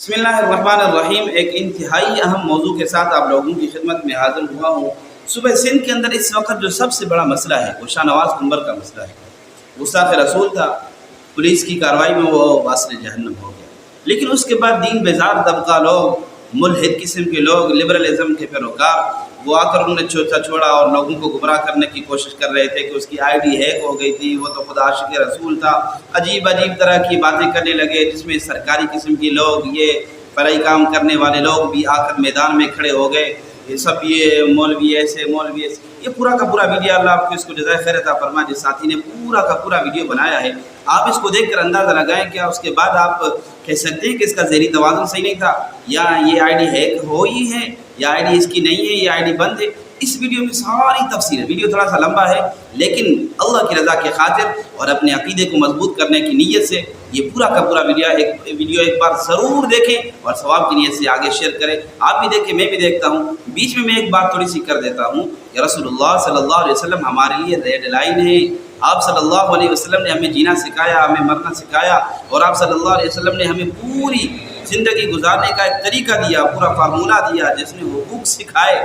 बिस्मिल्लाहिर्रहमानिर्रहीम। एक इंतहाई अहम मौजू के साथ आप लोगों की खिदमत में हाजिर हुआ हूँ। सुबह सिंध के अंदर इस वक्त जो सबसे बड़ा मसला है वो शाहनवाज कुंबर का मसला है। गुस्ताख रसूल था, पुलिस की कार्रवाई में वो वासिल जहन्नम हो गया। लेकिन उसके बाद दीन बेजार तबका लोग, मुल्हिद किस्म के लोग, लिबरलिज्म के पैरोकार, वो आकर उन्होंने छोड़ा और लोगों को गुमराह करने की कोशिश कर रहे थे कि उसकी आईडी हैक हो गई थी, वो तो खुद आशिक रसूल था। अजीब अजीब तरह की बातें करने लगे जिसमें सरकारी किस्म के लोग, ये फराई काम करने वाले लोग भी आकर मैदान में खड़े हो गए। ये सब ये मौलवी ऐसे, मौलवी ऐसे, ये पूरा का पूरा वीडियो, अल्लाह आपको इसको जज़ाए खैर अता फरमाए, जिस साथी ने पूरा का पूरा वीडियो बनाया है। आप इसको देखकर अंदाज़ा लगाएं, क्या उसके बाद आप कह सकते हैं कि इसका ज़हनी तवाज़ुन सही नहीं था, या ये आईडी हैक हो ही है, या आईडी इसकी नहीं है, ये आईडी बंद है। इस वीडियो में सारी तफसीर है। वीडियो थोड़ा सा लंबा है, लेकिन अल्लाह की रज़ा के खातिर और अपने अकीदे को मजबूत करने की नीयत से ये पूरा का पूरा वीडियो एक बार ज़रूर देखें और सवाब की नीयत से आगे शेयर करें। आप भी देखें, मैं भी देखता हूँ। बीच में मैं एक बात थोड़ी सी कर देता हूँ कि रसूलुल्लाह सल्लल्लाहु अलैहि वसल्लम हमारे लिए रेड लाइन है। आप सल्लल्लाहु अलैहि वसल्लम ने हमें जीना सिखाया, हमें मरना सिखाया, और आप सल्लल्लाहु अलैहि वसल्लम ने हमें पूरी ज़िंदगी गुजारने का एक तरीका दिया, पूरा फार्मूला दिया, जिसने हुकूक सिखाए।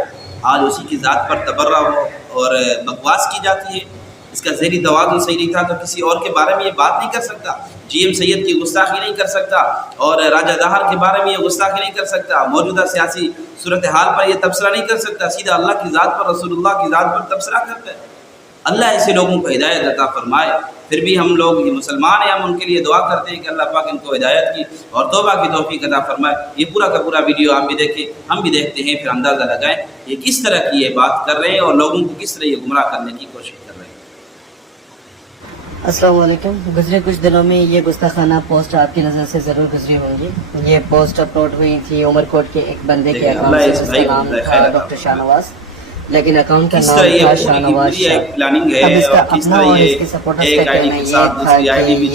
आज उसी की ज़ात पर तबर्रा हो और बकवास की जाती है। इसका ज़हनी तवाज़ुन सही नहीं था तो किसी और के बारे में ये बात नहीं कर सकता। जीएम सैयद की गुस्ताखी नहीं कर सकता, और राजा दहार के बारे में ये गुस्ताखी नहीं कर सकता। मौजूदा सियासी सूरत हाल पर यह तबसरा नहीं कर सकता। सीधा अल्लाह की ज़ात पर, रसूलुल्लाह की ज़ात पर तबसरा करता है। अल्लाह ऐसे लोगों को हिदायत अता फरमाए। फिर भी हम लोग ये मुसलमान हैं, हम उनके लिए दुआ करते हैं कि अल्लाह पाक इनको हिदायत की और तौबा की तौफीक अता फरमाए। ये पूरा का पूरा वीडियो आप भी देखें, हम भी देखते हैं, फिर अंदाज़ा लगाएं ये किस तरह की ये बात कर रहे हैं और लोगों को किस तरह ये गुमराह करने की कोशिश कर रहे हैं। अस्सलाम वालेकुम। गुज़रे कुछ दिनों में ये गुस्ताखाना पोस्ट आपकी नज़र से ज़रूर गुजरी होंगी। ये पोस्ट अपलोड हुई थी उमरकोट के एक बंदे के अकाउंट से, जिसका नाम था डॉक्टर शाहनवाज, लेकिन अकाउंट का नाम था शाहनवाज शाह। अब इसका अपना और इसके सपोर्टर्स का कहना ये था कि ये आईडी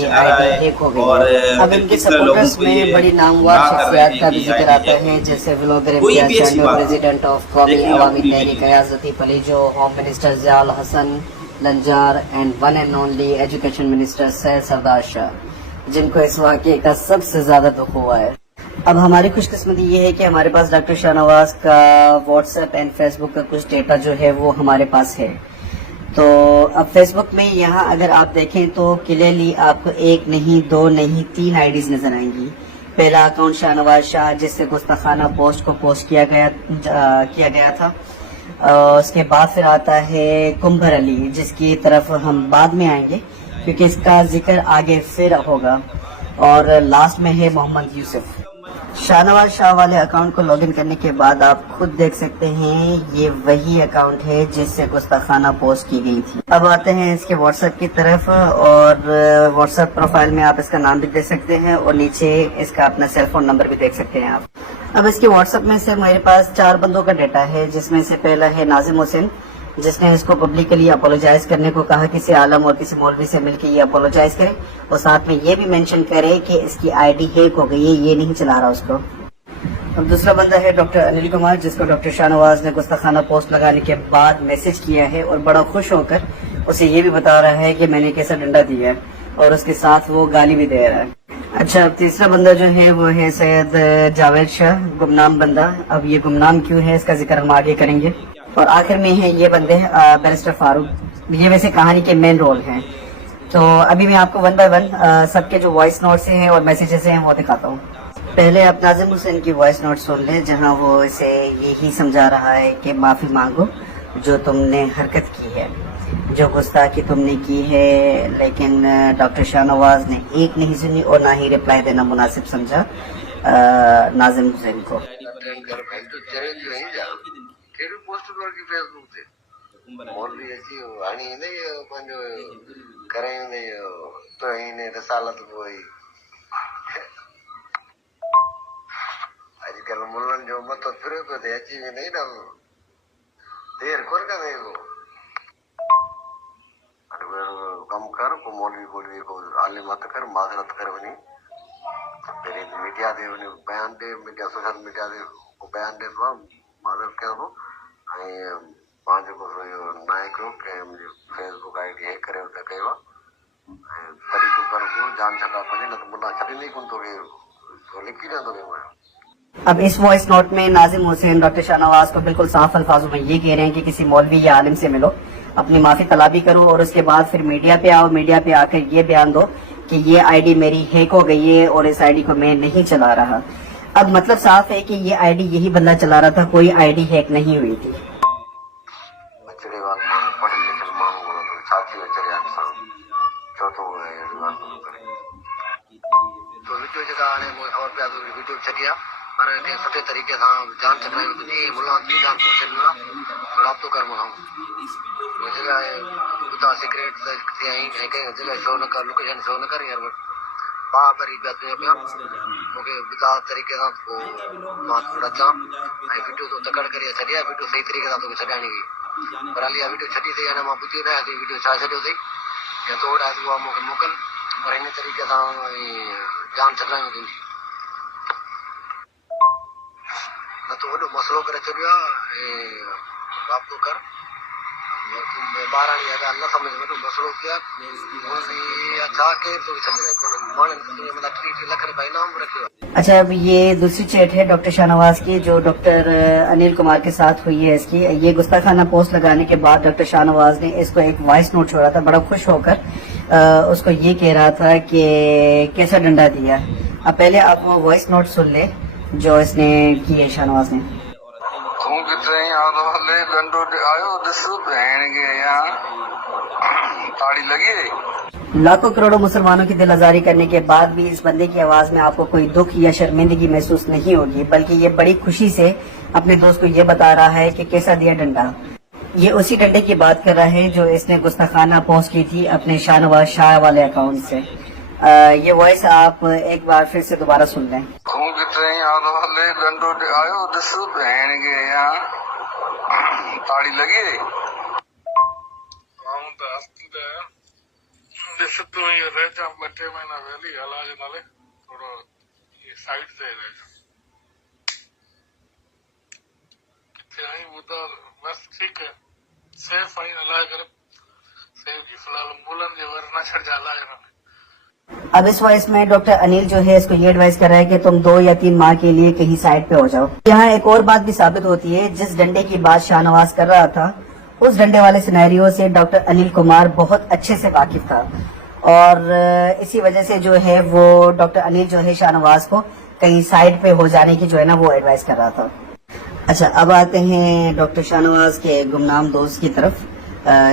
हैक हो गई है। अब इनके सपोर्टर्स में बड़ी नामवर शख्सियत का भी जिक्र आता है, जैसे vlogger Imtiaz Shando, president of Qaumi Awami Tehreek रियासती फलीजो, home minister Ziaul Hasan Lanjar and one and only education minister Syed Sardar Shah, जिनको इस वाक़े का सबसे ज़्यादा दुख हुआ है। अब हमारी खुशकिस्मती ये है कि हमारे पास डॉक्टर शाहनवाज का व्हाट्सएप एंड फेसबुक का कुछ डेटा जो है वो हमारे पास है। तो अब फेसबुक में यहाँ अगर आप देखें तो क्लियरली आपको एक नहीं, दो नहीं, 3 आईडीज नजर आएंगी। पहला अकाउंट शाहनवाज शाह, जिससे गुस्ताखाना पोस्ट को पोस्ट किया गया था। उसके बाद फिर आता है कुंभर अली, जिसकी तरफ हम बाद में आएंगे क्योंकि इसका जिक्र आगे फिर होगा। और लास्ट में है मोहम्मद यूसुफ। शाहनवाज शाह वाले अकाउंट को लॉगिन करने के बाद आप खुद देख सकते हैं ये वही अकाउंट है जिससे गुस्ताखाना पोस्ट की गई थी। अब आते हैं इसके व्हाट्सएप की तरफ, और व्हाट्सएप प्रोफाइल में आप इसका नाम भी देख सकते हैं और नीचे इसका अपना सेलफोन नंबर भी देख सकते हैं आप। अब इसके व्हाट्सएप में से मेरे पास 4 बंदों का डाटा है, जिसमें से पहला है नाजिम हुसैन, जिसने इसको पब्लिकली अपोलोजाइज करने को कहा, किसी आलम और किसी मौलवी से मिलकर ये अपोलोजाइज करे और साथ में ये भी मेंशन करे कि इसकी आईडी हैक हो गई है, ये नहीं चला रहा उसको। अब दूसरा बंदा है डॉक्टर अनिल कुमार, जिसको डॉक्टर शाहनवाज ने गुस्ताखाना पोस्ट लगाने के बाद मैसेज किया है और बड़ा खुश होकर उसे ये भी बता रहा है कि मैंने कैसा डंडा दिया है, और उसके साथ वो गाली भी दे रहा है। अच्छा, अब तीसरा बंदा जो है वो है सैयद जावेद शाह, गुमनाम बंदा। अब ये गुमनाम क्यों है इसका जिक्र हम आगे करेंगे। और आखिर में है ये बंदे बैरिस्टर फारूक, ये वैसे कहानी के मेन रोल हैं। तो अभी मैं आपको वन बाय वन सबके जो वॉइस नोट्स हैं और मैसेजेस हैं वो दिखाता हूँ। पहले आप नाजिम हुसैन की वॉइस नोट सुन ले, जहाँ वो इसे यही समझा रहा है कि माफी मांगो जो तुमने हरकत की है, जो गुस्ताखी तुमने की है। लेकिन डॉक्टर शाहनवाज ने एक नहीं सुनी और ना ही रिप्लाई देना मुनासिब समझा नाजिम हुसैन को। मौलवी ऐसी आणि नहीं पंहिंजो कराईंदे तोहीन रसालत पोइ अॼुकल्ह मुल्लनि जो मथो फिरे पियो थिए, अची वेंदे न देरि कोन कंदे कमु कर, पोइ मौलवी को आलिम हथ कर, माज़रत कर वञी पहिरीं मीडिया ते वञी बयान ॾे, सोशल मीडिया ते बयान ॾे पियो, माज़रत कयां थो ऐं मां जेको इहो नाहे कयो कंहिं मुंहिंजी फेसबुक आईडी हैक करे हुते कयो आहे ऐं तरीक़ो कर को जान छॾा पंहिंजे, न त मुला छॾींदे ई कोन तोखे तो लिखी ना तो नहीं हुआ। अब इस वॉइस नोट में नाजिम हुसैन डॉक्टर शाहनवाज को बिल्कुल साफ अल्फाजों में ये कह रहे हैं कि किसी मौलवी या आलिम से मिलो, अपनी माफी तलाबी करो और उसके बाद फिर मीडिया पे आओ, मीडिया पे आकर ये बयान दो कि ये आईडी मेरी हैक हो गई है और इस आईडी को मैं नहीं चला रहा। अब मतलब साफ है कि ये आईडी यही बंदा चला रहा था, कोई आईडी हैक नहीं हुई थी। बच्चे वाल मांग पढ़े लिखे मांग बोला तो साथी बच्चे यार सां चौथो है वाल करे तो वीडियो जगह आने मोए खबर पे तो वीडियो छटिया पर के सुठे तरीके सां जान चकाई तुझी मुला की जान पहुंचन ना राब्तो कर हम ये जगह बुता सीक्रेट से आई है के जगह शो न कर लोकेशन शो न कर यार बाबरी बात पे ओके बुता तरीके सां को बात थोड़ा चा आई वीडियो तो तकड़ करिया छटिया वीडियो सही तरीके सां तो छडाणी गई पर अली वीडियो छटी थी ना मां बुती ना वीडियो छा छडियो थी या तो ओड़ा हुआ मोकल और इन तरीके सां जान चकाई थी न तो वॾो मसलो करे छॾियो आहे वापतो कर तुम 12 या न समझ में मसलो किया अच्छा के तो मन मतलब 3 लाख रुपए इनाम रखियो। अच्छा, अब ये दूसरी चैट है डॉक्टर शाहनवाज की जो डॉक्टर अनिल कुमार के साथ हुई है इसकी। ये गुस्ताखाना पोस्ट लगाने के बाद डॉक्टर शाहनवाज ने इसको एक वॉइस नोट छोड़ा था, बड़ा खुश होकर उसको ये कह रहा था कि कैसा डंडा दिया। अब पहले आप वो वॉइस नोट सुन ले जो इसने की है शाहनवाज ने। तू कितने आले डंडो आयो दस बहन के यहाँ ताड़ी लगी है। लाखों करोड़ों मुसलमानों की दिल आजारी करने के बाद भी इस बंदे की आवाज में आपको कोई दुख या शर्मिंदगी महसूस नहीं होगी, बल्कि ये बड़ी खुशी से अपने दोस्त को ये बता रहा है कि कैसा दिया डंडा। ये उसी डंडे की बात कर रहा है जो इसने गुस्ताखाना पोस्ट की थी अपने शाहनवाज शाह वाले अकाउंट से। ये वॉइस आप एक बार फिर से दोबारा सुन लें। तू कितने आले डंडो आयो दस बहन के यहाँ ताड़ी लगी है। तो ये रहता बटे महीना वेली इलाज नाले थोड़ा ये साइड से रहता कितने आई बुता बस ठीक है सेफ आई इलाज कर सेफ की फिलहाल मूलन जो वरना छड़ जाला है ना। अब इस वॉइस में डॉक्टर अनिल जो है इसको ये एडवाइस कर रहा है कि तुम 2 या 3 माह के लिए कहीं साइड पे हो जाओ। यहाँ एक और बात भी साबित होती है, जिस डंडे की बात शाहनवाज कर रहा था उस डंडे वाले सिनेरियो से डॉक्टर अनिल कुमार बहुत अच्छे से वाकिफ था और इसी वजह से जो है वो डॉक्टर अनिल जो है शाहनवाज को कहीं साइड पे हो जाने की जो है ना वो एडवाइस कर रहा था। अच्छा, अब आते हैं डॉक्टर शाहनवाज के गुमनाम दोस्त की तरफ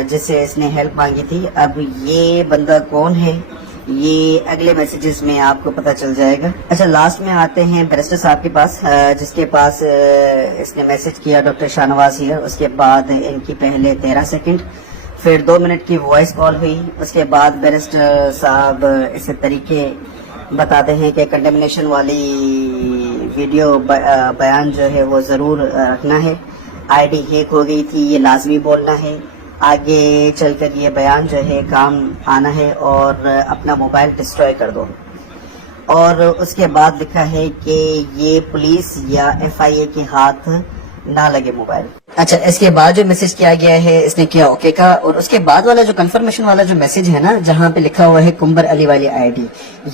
जिससे इसने हेल्प मांगी थी। अब ये बंदा कौन है ये अगले मैसेजेस में आपको पता चल जाएगा। अच्छा, लास्ट में आते हैं बैरिस्टर साहब के पास जिसके पास इसने मैसेज किया डॉक्टर शाहनवाज हियर। उसके बाद इनकी पहले 13 सेकंड फिर 2 मिनट की वॉइस कॉल हुई। उसके बाद बैरिस्टर साहब इसे तरीके बताते हैं कि कंडेमिनेशन वाली वीडियो बयान जो है वो जरूर रखना है, आईडी हैक हो गई थी ये लाजमी बोलना है, आगे चलकर ये बयान जो है काम आना है और अपना मोबाइल डिस्ट्रॉय कर दो। और उसके बाद लिखा है कि ये पुलिस या FIA के हाथ ना लगे मोबाइल। अच्छा, इसके बाद जो मैसेज किया गया है इसने किया ओके का, और उसके बाद वाला जो कंफर्मेशन वाला जो मैसेज है ना जहाँ पे लिखा हुआ है कुंबर अली वाली आईडी,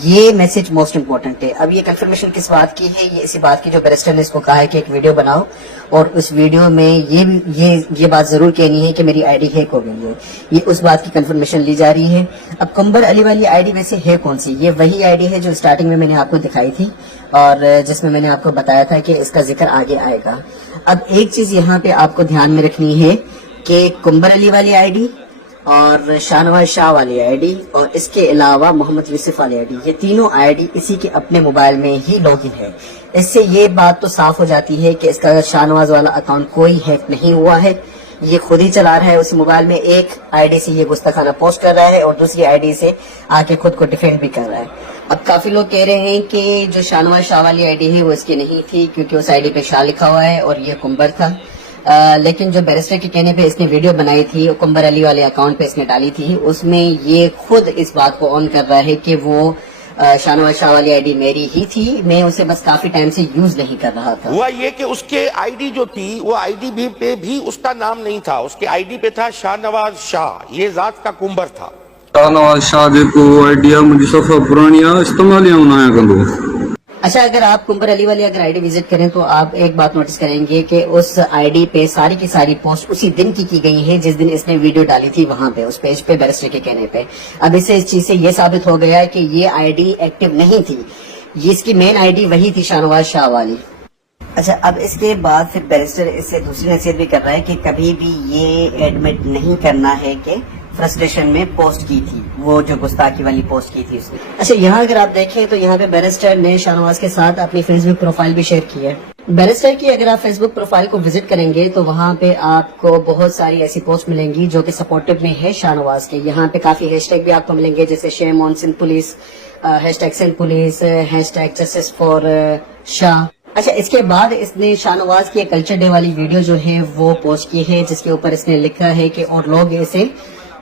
ये मैसेज मोस्ट इम्पोर्टेंट है। अब ये कंफर्मेशन किस बात की है, ये इसी बात की जो बैरिस्टर ने इसको कहा है कि एक वीडियो बनाओ और उस वीडियो में ये बात जरूर कहनी है कि मेरी आईडी हैक हो गई है। ये उस बात की कंफर्मेशन ली जा रही है। अब कुंबर अली वाली आईडी वैसे है कौन सी? ये वही आईडी है जो स्टार्टिंग में मैंने आपको दिखाई थी और जिसमें मैंने आपको बताया था कि इसका जिक्र आगे आएगा। अब एक चीज यहाँ पे आपको ध्यान में रखनी है कि कुंबर अली वाली आईडी और शाहनवाज शाह वाली आईडी और इसके अलावा मोहम्मद यूसुफ वाली आईडी, ये तीनों आईडी इसी के अपने मोबाइल में ही लॉगिन है। इससे ये बात तो साफ हो जाती है कि इसका शाहनवाज वाला अकाउंट कोई हैक नहीं हुआ है, ये खुद ही चला रहा है उस मोबाइल में। एक आईडी से ये गुस्ताखाना पोस्ट कर रहा है और दूसरी आईडी से आके खुद को डिफेंड भी कर रहा है। अब काफी लोग कह रहे हैं कि जो शाहनवाज शाह वाली आईडी है वो इसकी नहीं थी क्योंकि उस आईडी पे शाह लिखा हुआ है और ये कुंबर था। लेकिन जो बैरिस्टर के कहने पे इसने वीडियो बनाई थी कुंबर अली वाले अकाउंट पे इसने डाली थी, उसमें ये खुद इस बात को ऑन कर रहा है कि वो शाहनवाज शाह वाली आईडी मेरी ही थी, मैं उसे बस काफी टाइम से यूज नहीं कर रहा था। हुआ ये कि उसके आईडी जो थी वो आईडी पे भी उसका नाम नहीं था, उसके आईडी पे था शाहनवाज शाह, ये जात का कुंबर था। शाहनवाज शाह जेको आइडिया मुंहिंजी सफ़ा पुराणी आहे इस्तेमालु या न आहियां कंदो। अच्छा, अगर आप कुंबर अली वाली अगर आईडी विजिट करें तो आप एक बात नोटिस करेंगे कि उस आईडी पे सारी की सारी पोस्ट उसी दिन की गई है जिस दिन इसने वीडियो डाली थी वहां पे, उस पेज पे बैरिस्टर के कहने पे। अब इससे इस चीज से ये साबित हो गया कि ये आईडी एक्टिव नहीं थी, ये इसकी मेन आईडी वही थी शाहनवाज शाह वाली। अच्छा, अब इसके बाद फिर बैरिस्टर इससे दूसरी नसीहत भी कर रहा है कि कभी भी ये एडमिट नहीं करना है कि फ्रस्ट्रेशन में पोस्ट की थी, वो जो गुस्ताखी वाली पोस्ट की थी उसने। अच्छा, यहाँ अगर आप देखें तो यहाँ पे बैरिस्टर ने शाहनवाज के साथ अपनी फेसबुक प्रोफाइल भी शेयर की है। बैरिस्टर की अगर आप फेसबुक प्रोफाइल को विजिट करेंगे तो वहाँ पे आपको बहुत सारी ऐसी पोस्ट मिलेंगी जो कि सपोर्टिव में है शाहनवाज के। यहाँ पे काफी हैशटैग भी आपको मिलेंगे, जैसे shame on Sindh police, hashtag Sindh police, hashtag justice for Shah. अच्छा, इसके बाद इसने शाहनवाज की कल्चर डे वाली वीडियो जो है वो पोस्ट की है, जिसके ऊपर इसने लिखा है कि और लोग इसे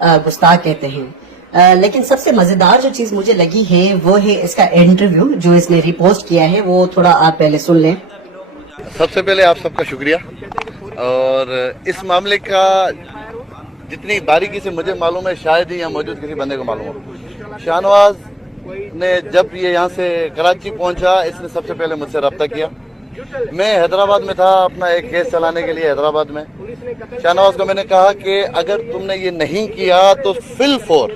गुस्ताख कहते हैं। लेकिन सबसे मजेदार जो चीज मुझे लगी है वो है इसका इंटरव्यू जो इसने रिपोस्ट किया है, वो थोड़ा आप पहले सुन लें। सबसे पहले आप सबका शुक्रिया, और इस मामले का जितनी बारीकी से मुझे मालूम है शायद ही यहाँ मौजूद किसी बंदे को मालूम हो। शाहनवाज ने जब ये यहाँ से कराची पहुंचा, इसने सबसे पहले मुझसे रब्ता किया। मैं हैदराबाद में था अपना एक केस चलाने के लिए हैदराबाद में। शाहनवाज को मैंने कहा कि अगर तुमने ये नहीं किया तो फिल फोर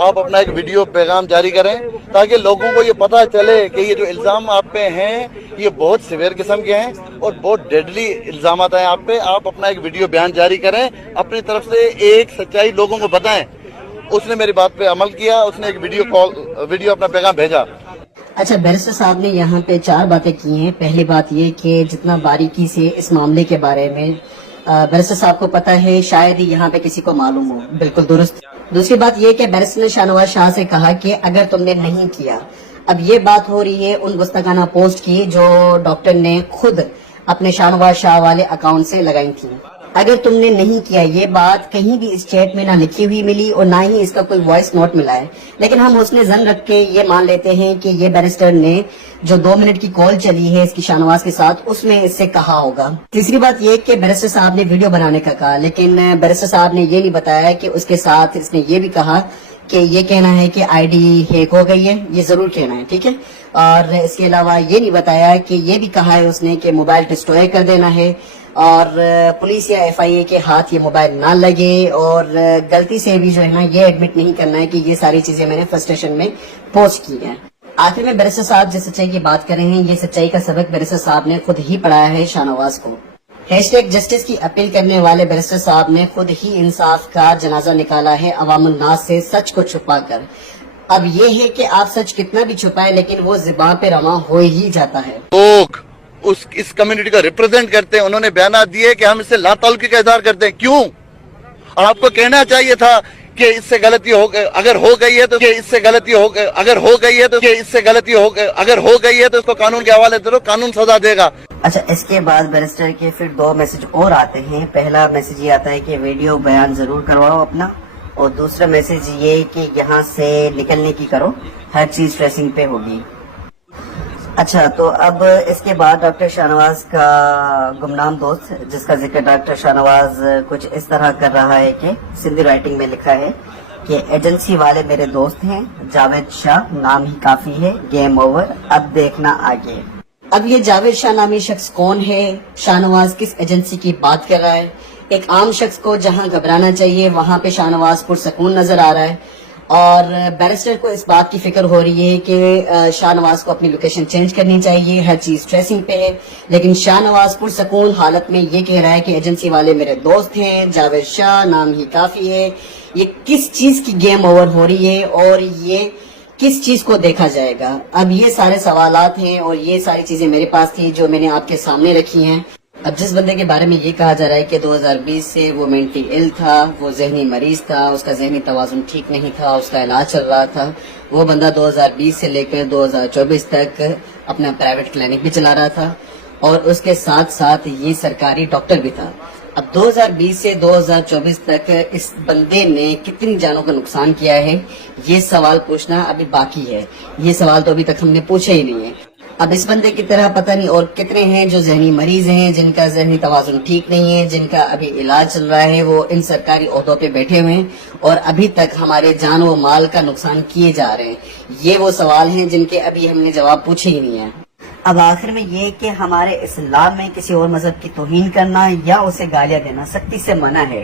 आप अपना एक वीडियो पैगाम जारी करें ताकि लोगों को ये पता चले कि ये जो इल्ज़ाम आप पे हैं ये बहुत सीवियर किस्म के हैं और बहुत डेडली इल्ज़ाम हैं आप पे। आप अपना एक वीडियो बयान जारी करें, अपनी तरफ से एक सच्चाई लोगों को बताएं। उसने मेरी बात पे अमल किया, उसने एक वीडियो अपना पैगाम भेजा। अच्छा, बैरिस्टर साहब ने यहाँ पे 4 बातें की हैं। पहली बात ये कि जितना बारीकी से इस मामले के बारे में बैरिस्टर साहब को पता है शायद ही यहाँ पे किसी को मालूम हो, बिल्कुल दुरुस्त। दूसरी बात ये कि बैरिस्टर ने शाहनवाज शाह से कहा कि अगर तुमने नहीं किया, अब ये बात हो रही है उन गुस्ताखाना पोस्ट की जो डॉक्टर ने खुद अपने शाहनवाज शाह वाले अकाउंट से लगाई थी। अगर तुमने नहीं किया, ये बात कहीं भी इस चैट में ना लिखी हुई मिली और ना ही इसका कोई वॉइस नोट मिला है, लेकिन हम उसने जन रख के ये मान लेते हैं कि ये बैरिस्टर ने जो 2 मिनट की कॉल चली है इसकी शाहनवाज के साथ उसमें इससे कहा होगा। तीसरी बात ये कि बैरिस्टर साहब ने वीडियो बनाने का कहा, लेकिन बैरिस्टर साहब ने ये नहीं बताया कि उसके साथ इसने ये भी कहा कि ये कहना है कि आईडी हैक हो गई है, ये जरूर कहना है, ठीक है। और इसके अलावा ये नहीं बताया कि ये भी कहा है उसने कि मोबाइल डिस्ट्रॉय कर देना है और पुलिस या FIA के हाथ ये मोबाइल ना लगे, और गलती से भी जो है ना ये एडमिट नहीं करना है कि ये सारी चीजें मैंने फ्रस्ट्रेशन में पोस्ट की हैं। आखिर में बैरिस्टर साहब जिस सच्चाई की बात कर रहे हैं, ये सच्चाई का सबक बैरिस्टर साहब ने खुद ही पढ़ाया है शाहनवाज को। हैशटैग जस्टिस की अपील करने वाले बैरिस्टर साहब ने खुद ही इंसाफ का जनाजा निकाला है अवामुन्नास से सच को छुपाकर। अब ये है कि आप सच कितना भी छुपाए लेकिन वो ज़ुबान पे रवा हो ही जाता है। लोग इस कम्युनिटी को रिप्रेजेंट करते हैं, उन्होंने बयान दिए कि हम इससे लाताल्लुकी का इजहार करते हैं। क्यों? और आपको कहना चाहिए था कि इससे गलती हो गई, अगर हो गई है तो इससे गलती हो गई, अगर हो गई है तो इससे गलती हो गई, अगर हो गई है तो इसको कानून के हवाले दे दो, कानून सजा देगा। अच्छा, इसके बाद बैरिस्टर के फिर 2 मैसेज और आते हैं। पहला मैसेज ये आता है कि वीडियो बयान जरूर करवाओ अपना, और दूसरा मैसेज ये कि यहाँ से निकलने की करो, हर चीज ट्रेसिंग पे होगी। अच्छा, तो अब इसके बाद डॉक्टर शाहनवाज का गुमनाम दोस्त, जिसका जिक्र डॉक्टर शाहनवाज कुछ इस तरह कर रहा है कि सिंधी राइटिंग में लिखा है कि एजेंसी वाले मेरे दोस्त हैं, जावेद शाह नाम ही काफी है, गेम ओवर, अब देखना आगे। अब ये जावेद शाह नामी शख्स कौन है? शाहनवाज किस एजेंसी की बात कर रहा है? एक आम शख्स को जहां घबराना चाहिए वहां पे शाहनवाज पुरसकून नजर आ रहा है, और बैरिस्टर को इस बात की फिक्र हो रही है कि शाहनवाज को अपनी लोकेशन चेंज करनी चाहिए, हर चीज ट्रेसिंग पे है। लेकिन शाहनवाज पुरसकून हालत में ये कह रहा है कि एजेंसी वाले मेरे दोस्त हैं, जावेद शाह नाम ही काफी है। ये किस चीज की गेम ओवर हो रही है और ये किस चीज को देखा जाएगा? अब ये सारे सवालात हैं और ये सारी चीजें मेरे पास थी जो मैंने आपके सामने रखी हैं। अब जिस बंदे के बारे में ये कहा जा रहा है कि 2020 से वो मेंटली इल था, वो जहनी मरीज था, उसका जहनी तवाजुन ठीक नहीं था, उसका इलाज चल रहा था, वो बंदा 2020 से लेकर 2024 तक अपना प्राइवेट क्लिनिक भी चला रहा था और उसके साथ साथ ये सरकारी डॉक्टर भी था। अब 2020 से 2024 तक इस बंदे ने कितनी जानों का नुकसान किया है, ये सवाल पूछना अभी बाकी है। ये सवाल तो अभी तक हमने पूछे ही नहीं है। अब इस बंदे की तरह पता नहीं और कितने हैं जो जहनी मरीज हैं, जिनका जहनी तवाजुन ठीक नहीं है, जिनका अभी इलाज चल रहा है, वो इन सरकारी ओहदों पे बैठे हुए हैं और अभी तक हमारे जान व माल का नुकसान किए जा रहे हैं। ये वो सवाल हैं जिनके अभी हमने जवाब पूछे ही नहीं है। اب آخر میں یہ کہ ہمارے اسلام میں کسی اور مذہب کی توہین کرنا یا اسے گالیاں دینا سختی سے منع ہے۔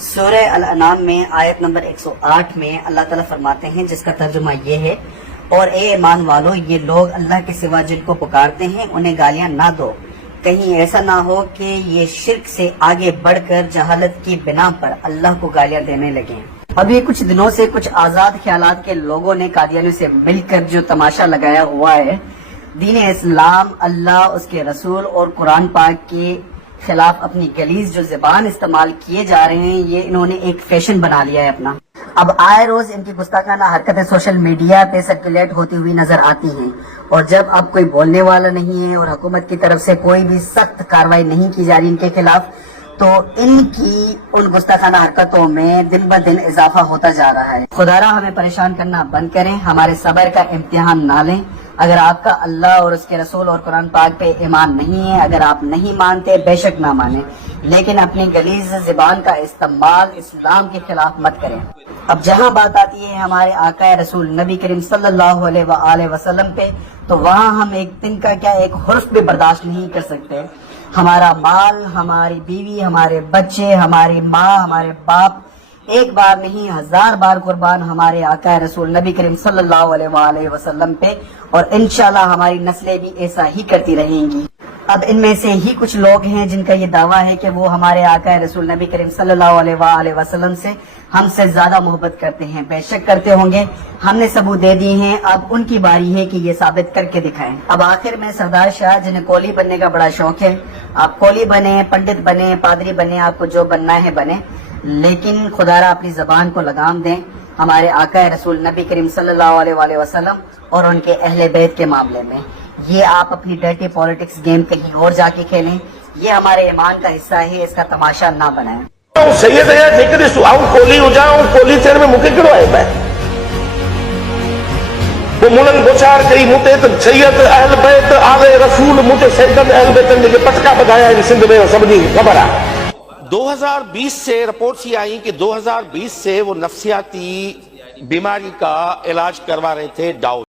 سورہ الانعام میں آیت نمبر 108 میں اللہ تعالیٰ فرماتے ہیں، جس کا ترجمہ یہ ہے، اور اے ایمان والو، یہ لوگ اللہ کے سوا جن کو پکارتے ہیں انہیں گالیاں نہ دو، کہیں ایسا نہ ہو کہ یہ شرک سے آگے بڑھ کر جہالت کی بنا پر اللہ کو گالیاں دینے لگیں۔ ابھی کچھ دنوں سے کچھ آزاد خیالات کے لوگوں نے قادیانیوں سے مل کر جو تماشا لگایا ہوا ہے، دین اسلام، اللہ، اس کے رسول اور قرآن پاک کے خلاف اپنی غلیظ جو زبان استعمال کیے جا رہے ہیں، یہ انہوں نے ایک فیشن بنا لیا ہے اپنا۔ اب آئے روز ان کی گستاخانہ حرکتیں سوشل میڈیا پہ سرکولیٹ ہوتی ہوئی نظر آتی ہیں، اور جب اب کوئی بولنے والا نہیں ہے اور حکومت کی طرف سے کوئی بھی سخت کارروائی نہیں کی جا رہی ان کے خلاف، تو ان کی ان گستاخانہ حرکتوں میں دن بہ دن اضافہ ہوتا جا رہا ہے۔ خدارا ہمیں پریشان کرنا بند کریں، ہمارے صبر کا امتحان نہ لیں۔ اگر آپ کا اللہ اور اس کے رسول اور قرآن پاک پہ ایمان نہیں ہے، اگر آپ نہیں مانتے، بے شک نہ مانیں، لیکن اپنی غلیظ زبان کا استعمال اسلام کے خلاف مت کریں۔ اب جہاں بات آتی ہے ہمارے آقا رسول نبی کریم صلی اللہ علیہ وآلہ وسلم پہ، تو وہاں ہم ایک دن کا کیا ایک حرف بھی برداشت نہیں کر سکتے۔ ہمارا مال، ہماری بیوی، ہمارے بچے، ہماری ماں، ہمارے باپ ایک بار نہیں 1000 بار قربان ہمارے آقا رسول نبی کریم صلی اللہ علیہ وآلہ وسلم پہ، اور انشاءاللہ ہماری نسلیں بھی ایسا ہی کرتی رہیں گی۔ اب ان میں سے ہی کچھ لوگ ہیں جن کا یہ دعویٰ ہے کہ وہ ہمارے آقا رسول نبی کریم صلی اللہ علیہ وآلہ وسلم سے ہم سے زیادہ محبت کرتے ہیں۔ بے شک کرتے ہوں گے، ہم نے ثبوت دے دی ہیں، اب ان کی باری ہے کہ یہ ثابت کر کے دکھائیں۔ اب آخر میں سردار شاہ، جنہیں کولی بننے کا بڑا شوق ہے، آپ کولی بنے، پنڈت بنے، پادری بنے، آپ کو جو بننا ہے بنے، لیکن خدارا اپنی زبان کو لگام دیں ہمارے آقا رسول نبی کریم صلی اللہ علیہ وآلہ وسلم اور ان کے اہل بیت کے معاملے میں۔ یہ آپ اپنی ڈرٹی پولیٹکس گیم کہیں اور جا کے کھیلیں، یہ ہمارے ایمان کا حصہ ہے، اس کا تماشا نہ بنائیں۔ سید ہے جیکر آؤں کولی ہو جاؤں کولی تیر میں مکے کڑو ہے پہ وہ ملن گوچار کئی متے سید اہل بیت آل رسول متے سیدن اہل بیت نے پٹکا بگایا ہے سندھ میں، سب نہیں خبر ہے۔ 2020 سے رپورٹس یہ آئیں کہ 2020 سے وہ نفسیاتی بیماری کا علاج کروا رہے تھے ڈاؤ